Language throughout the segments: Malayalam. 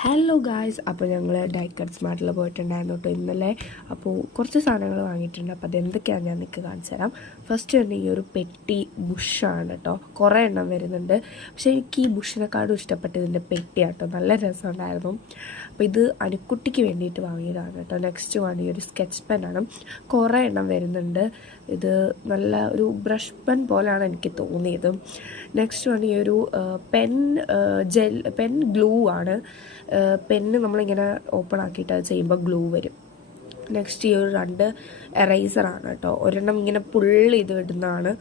ഹലോ ഗായ്സ്, അപ്പോൾ ഞങ്ങൾ ഡൈക്കട്ട് സ്മാർട്ടിൽ പോയിട്ടുണ്ടായിരുന്നു കേട്ടോ ഇന്നലെ. അപ്പോൾ കുറച്ച് സാധനങ്ങൾ വാങ്ങിയിട്ടുണ്ട്. അപ്പോൾ അതെന്തൊക്കെയാണ് ഞാൻ നിങ്ങൾക്ക് കാണിച്ചു തരാം. ഫസ്റ്റ് തന്നെ ഈ ഒരു പെട്ടി ബുഷാണ് കേട്ടോ. കുറേ എണ്ണം വരുന്നുണ്ട്. പക്ഷേ എനിക്ക് ഈ ബുഷിനെക്കാളും ഇഷ്ടപ്പെട്ടത് ഇതിൻ്റെ പെട്ടിയാണ് കേട്ടോ. നല്ല രസമുണ്ടായിരുന്നു. അപ്പോൾ ഇത് അനുക്കുട്ടിക്ക് വേണ്ടിയിട്ട് വാങ്ങിയതാണ് കേട്ടോ. നെക്സ്റ്റ് വൺ ഈ ഒരു സ്കെച്ച് പെന്നാണ്. കുറേ എണ്ണം വരുന്നുണ്ട്. ഇത് നല്ല ഒരു ബ്രഷ് പെൻ പോലെയാണ് എനിക്ക് തോന്നിയത്. നെക്സ്റ്റ് വൺ ഈ ഒരു പെൻ ഗ്ലൂ ആണ്. പെന്ന് നമ്മളിങ്ങനെ ഓപ്പൺ ആക്കിയിട്ട് അത് ചെയ്യുമ്പോൾ ഗ്ലൂ വരും. നെക്സ്റ്റ് ഈ ഒരു 2 എറൈസറാണ് കേട്ടോ. ഒരെണ്ണം ഇങ്ങനെ ചെയ്ത് വിടുന്നതാണ്.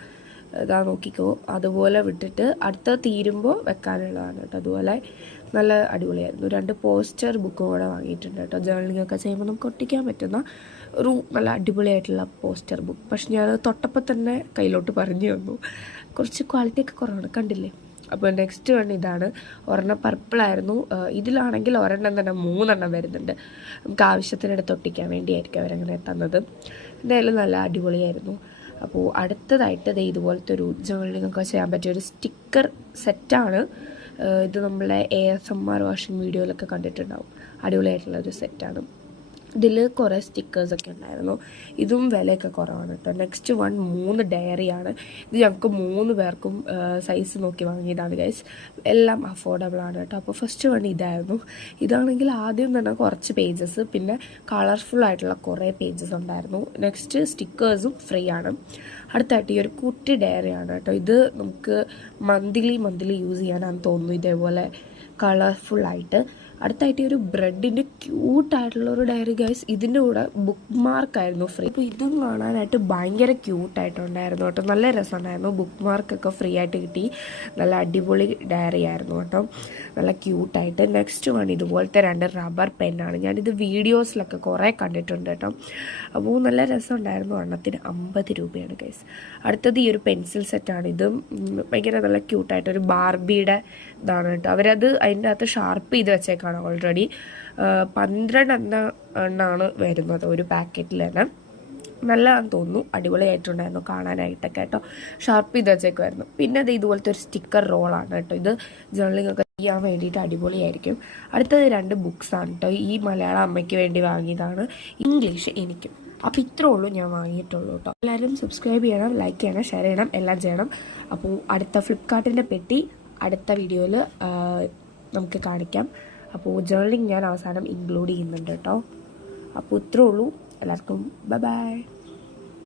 ഇതാ നോക്കിക്കോ, അതുപോലെ വിട്ടിട്ട് അടുത്ത തീരുമ്പോൾ വെക്കാനുള്ളതാണ് കേട്ടോ. അതുപോലെ നല്ല അടിപൊളിയായിരുന്നു. 2 പോസ്റ്റർ ബുക്കും കൂടെ വാങ്ങിയിട്ടുണ്ട് കേട്ടോ. ജേർണലിംഗ് ഒക്കെ ചെയ്യുമ്പോൾ നമുക്ക് ഒട്ടിക്കാൻ പറ്റുന്ന ഒരു നല്ല അടിപൊളിയായിട്ടുള്ള പോസ്റ്റർ ബുക്ക്. പക്ഷെ ഞാൻ തൊട്ടപ്പോൾ തന്നെ കയ്യിലോട്ട് പറഞ്ഞു തന്നു. കുറച്ച് ക്വാളിറ്റി ഒക്കെ കുറവാണ്, കണ്ടില്ലേ. അപ്പോൾ നെക്സ്റ്റ് വൺ ഇതാണ്. ഒരെണ്ണം പർപ്പിളായിരുന്നു. ഇതിലാണെങ്കിൽ ഒരെണ്ണം തന്നെ 3 എണ്ണം വരുന്നുണ്ട്. നമുക്ക് ആവശ്യത്തിനെടുത്ത് ഒട്ടിക്കാൻ വേണ്ടിയായിരിക്കും അവരങ്ങനെ തന്നത്. എന്തായാലും നല്ല അടിപൊളിയായിരുന്നു. അപ്പോൾ അടുത്തതായിട്ട് ഇതുപോലത്തെ ഒരു ജേർണലിംഗ് ഒക്കെ ചെയ്യാൻ പറ്റിയ ഒരു സ്റ്റിക്കർ സെറ്റാണ്. ഇത് നമ്മളെ ASMR വാഷിംഗ് വീഡിയോയിലൊക്കെ കണ്ടിട്ടുണ്ടാവും. അടിപൊളിയായിട്ടുള്ള ഒരു സെറ്റാണ്. ഇതിൽ കുറേ സ്റ്റിക്കേഴ്സൊക്കെ ഉണ്ടായിരുന്നു. ഇതും വിലയൊക്കെ കുറവാണ് കേട്ടോ. Next one 3 ഡയറിയാണ്. ഇത് ഞങ്ങൾക്ക് 3 പേർക്കും സൈസ് നോക്കി വാങ്ങിയതാണ് ഗൈസ്. എല്ലാം അഫോർഡബിൾ ആണ് കേട്ടോ. അപ്പോൾ ഫസ്റ്റ് വൺ ഇതായിരുന്നു. ഇതാണെങ്കിൽ ആദ്യം തന്നെ കുറച്ച് പേജസ്, പിന്നെ കളർഫുൾ ആയിട്ടുള്ള കുറേ പേജസ് ഉണ്ടായിരുന്നു. നെക്സ്റ്റ് സ്റ്റിക്കേഴ്സും ഫ്രീ ആണ്. അടുത്തായിട്ട് ഈ ഒരു കുട്ടി ഡയറിയാണ് കേട്ടോ. ഇത് നമുക്ക് മന്ത്ലി യൂസ് ചെയ്യാനാണെന്ന് തോന്നുന്നു, ഇതേപോലെ കളർഫുള്ളായിട്ട്. അടുത്തായിട്ട് ഈ ഒരു ബ്രെഡിൻ്റെ ക്യൂട്ടായിട്ടുള്ള ഒരു ഡയറി ഗൈസ്. ഇതിൻ്റെ കൂടെ ബുക്ക് മാർക്കായിരുന്നു ഫ്രീ. അപ്പോൾ ഇതും കാണാനായിട്ട് ഭയങ്കര ക്യൂട്ടായിട്ടുണ്ടായിരുന്നു കേട്ടോ. നല്ല രസമുണ്ടായിരുന്നു. ബുക്ക് മാർക്കൊക്കെ ഫ്രീ ആയിട്ട് കിട്ടി. നല്ല അടിപൊളി ഡയറി ആയിരുന്നു കേട്ടോ. നല്ല ക്യൂട്ടായിട്ട്. നെക്സ്റ്റ് വൺ ഇതുപോലത്തെ 2 റബ്ബർ പെന്നാണ്. ഞാനിത് വീഡിയോസിലൊക്കെ കുറേ കണ്ടിട്ടുണ്ട് കേട്ടോ. അപ്പോൾ നല്ല രസമുണ്ടായിരുന്നു. എണ്ണത്തിന് 50 രൂപയാണ് ഗൈസ്. അടുത്തത് ഈ ഒരു പെൻസിൽ സെറ്റാണ്. ഇതും ഭയങ്കര നല്ല ക്യൂട്ടായിട്ടൊരു ബാർബിയുടെ ഇതാണ് കേട്ടോ. അവരത് അതിൻ്റെ അകത്ത് ഷാർപ്പ് ചെയ്ത് വെച്ചേക്കാണ് ഓൾറെഡി. 12 എണ്ണമാണ് വരുന്നത് ഒരു പാക്കറ്റിൽ തന്നെ. നല്ലതാണെന്ന് തോന്നുന്നു. അടിപൊളിയായിട്ടുണ്ടായിരുന്നു കാണാനായിട്ടൊക്കെ കേട്ടോ. ഷാർപ്പ് ചെയ്ത് വെച്ചേക്കുമായിരുന്നു. പിന്നെ അത് ഇതുപോലത്തെ ഒരു സ്റ്റിക്കർ റോളാണ് കേട്ടോ. ഇത് ജേർണലിംഗ് ഒക്കെ ചെയ്യാൻ വേണ്ടിയിട്ട് അടിപൊളിയായിരിക്കും. അടുത്തത് 2 ബുക്സാണ് കേട്ടോ. ഈ മലയാളം അമ്മയ്ക്ക് വേണ്ടി വാങ്ങിയതാണ്, ഇംഗ്ലീഷ് എനിക്കും. അപ്പോൾ ഇത്രേ ഉള്ളൂ ഞാൻ വാങ്ങിയിട്ടുള്ളൂ കേട്ടോ. എല്ലാവരും സബ്സ്ക്രൈബ് ചെയ്യണം, ലൈക്ക് ചെയ്യണം, ഷെയർ ചെയ്യണം, എല്ലാം ചെയ്യണം. അപ്പോൾ അടുത്ത ഫ്ലിപ്കാർട്ടിൻ്റെ പെട്ടി അടുത്ത വീഡിയോയിൽ നമുക്ക് കാണിക്കാം. അപ്പോൾ ജേർണലിംഗ് ഞാൻ അവസാനം ഇൻക്ലൂഡ് ചെയ്യുന്നുണ്ട് കേട്ടോ. അപ്പോൾ ഇത്രേ ഉള്ളൂ. എല്ലാവർക്കും ബൈ.